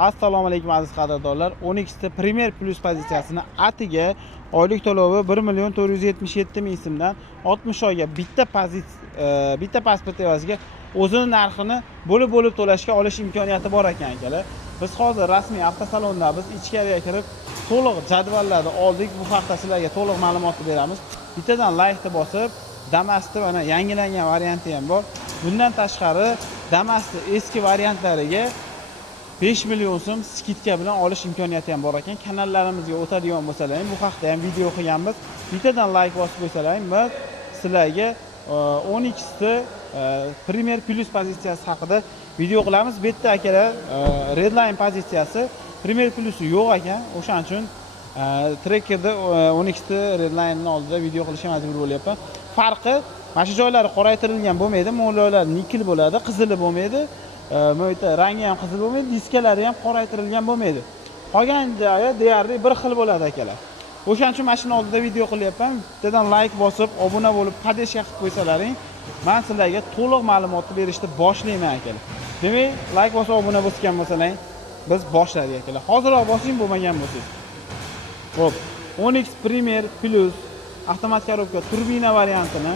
Assalomu alaykum aziz qadrdonlar. 12 ta Premier Plus pozitsiyasini atiga oylik to'lovi 1.477 ming so'mdan 60 oyga bitta pasport evaziga o'zini narxini bo'lib to'lashga olish imkoniyati bor ekan akalar. Biz hozir rasmiy avtosalonda ichkariga kirib to'liq jadvallarni oldik. Bu haqda sizlarga to'liq ma'lumotni beramiz. Bittadan like bosib, Damas'ni mana yangilangan varianti ham bor. Bundan tashqari Damas'ni eski variantlariga 5 million so'm skidka bilan olish imkoniyati ham bor ekan. Kanallarimizga o'tadigan bo'lsalaring, bu haqda ham video qilganmiz. Bittadan like bosib qo'ysalaring, biz sizlarga 12 ta Premier Plus pozitsiyasi haqida video qilamiz. Bu yerda akalar Redline pozitsiyasi Premier Plus yo'q ekan. O'shaning uchun Trackerda 12 ta Redline'ning oldida video qilishga majbur bo'lyapman. Farqi, mana shu joylari qoraytirilgan bo'lmaydi, mo'ylovlar nikel bo'ladi, qizili bo'lmaydi. Mo'yta rangi ham qizil bo'lmaydi, diskalari ham qoraytirilgan bo'lmaydi. Qolgan joyi deyarli bir xil bo'ladi akalar. O'shaning uchun mashina oldida video qilyapman. Bittadan like bosib, obuna bo'lib, podeshka qilib qo'ysalaring, men sizlarga to'liq ma'lumotni berishni boshlayman akalar. Demak, like bosib, obuna bosgan bo'lsalaring, biz boshladik akalar. Hozirroq bosing bo'lmagan bo'lsangiz. Xo'p, 10X Premier Plus avtomat korobka turbina variantini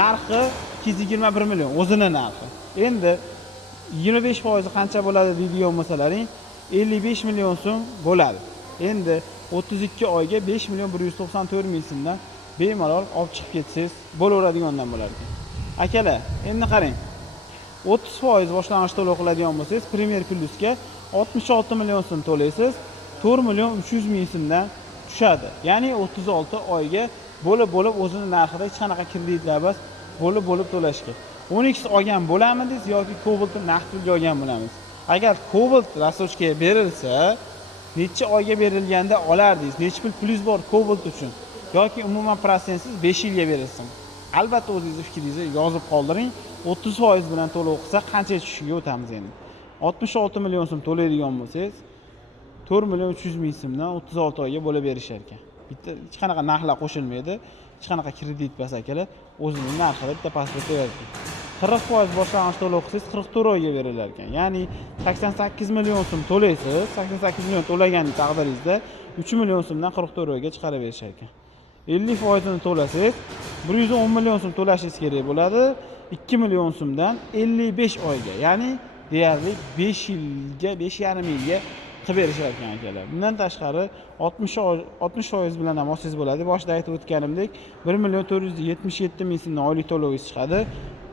narxi 221 million, o'zini narxi. Endi 25% qancha bo'ladi deydigan bo'lsalaring, 55 million so'm bo'ladi. Endi 32 oyga 5 million 194 ming so'mdan bemalol olib chiqib ketsangiz bo'laveradigandan bo'lar ekan. Akalar, endi qarang. 30% boshlang'ich to'lov qiladigan bo'lsangiz, Premier Plusga 66 million so'm to'laysiz, 4 million 300 ming so'mdan tushadi. Ya'ni 36 oyga bo'lib o'zini narxida hech qanaqa kreditlar emas, bo'lib to'lashga. 10X olgan bo'lamidingiz yoki Cobalt naqd pulga olgan bo'lamiz? Agar Cobalt rasochkaga berilsa, necha oyga berilganda olardingiz? Necha pul plus bor Cobalt uchun? Yoki umuman protsentsiz 5 yilga berilsin? Albatta o'zingizni fikringizni yozib qoldiring. 30% bilan to'lov qilsa qancha tushishiga o'tamiz endi. 66 million so'm to'laydigan bo'lsangiz, 4 million 300 ming so'mdan 36 oyga bo'lib berishar ekan. Bitta hech qanaqa narxlar qo'shilmaydi, hech qanaqa kredit emas akalar. O'zining narxida bitta pasport beradi. 40% boshlang'ich to'lov qilsangiz 44 oyga berilar ekan. Ya'ni 88 million so'm to'laysiz, 88 million to'lagan taqdiringizda 3 million so'mdan 44 oyga chiqarib berishar ekan. 50% ni to'lasangiz 110 million so'm to'lashingiz kerak bo'ladi. 2 million so'mdan 55 oyga, ya'ni deyarli 5 yilga, 5,5 yilga qilib berishar ekan akalar. Bundan tashqari 60% bilan ham olsangiz bo'ladi. Boshida aytib o'tganimdek 1.477 ming so'mdan oylik to'lovingiz chiqadi.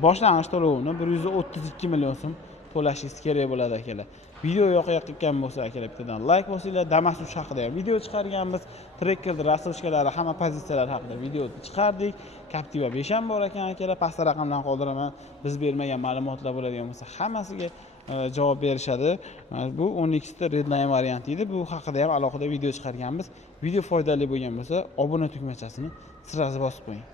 Boshlang'ich to'lovini 132 million so'm to'lashingiz kerak bo'ladi akalar. Video yoqayotgan bo'lsa akalar, bittadan like bosinglar. Damas haqida ham video chiqarganmiz. Trackerda rasochkalari, hamma pozitsiyalar haqida video chiqardik. Captiva 5 ham bor ekan akalar. Pastda raqamdan qoldiraman. Biz bermagan ma'lumotlar bo'ladigan bo'lsa, hammasiga javob berishadi. Bu 10X ta Redline varianti edi. Bu haqida ham alohida video chiqarganmiz. Video foydali bo'lgan bo'lsa, obuna tugmachasini sirasi bosib qo'ying.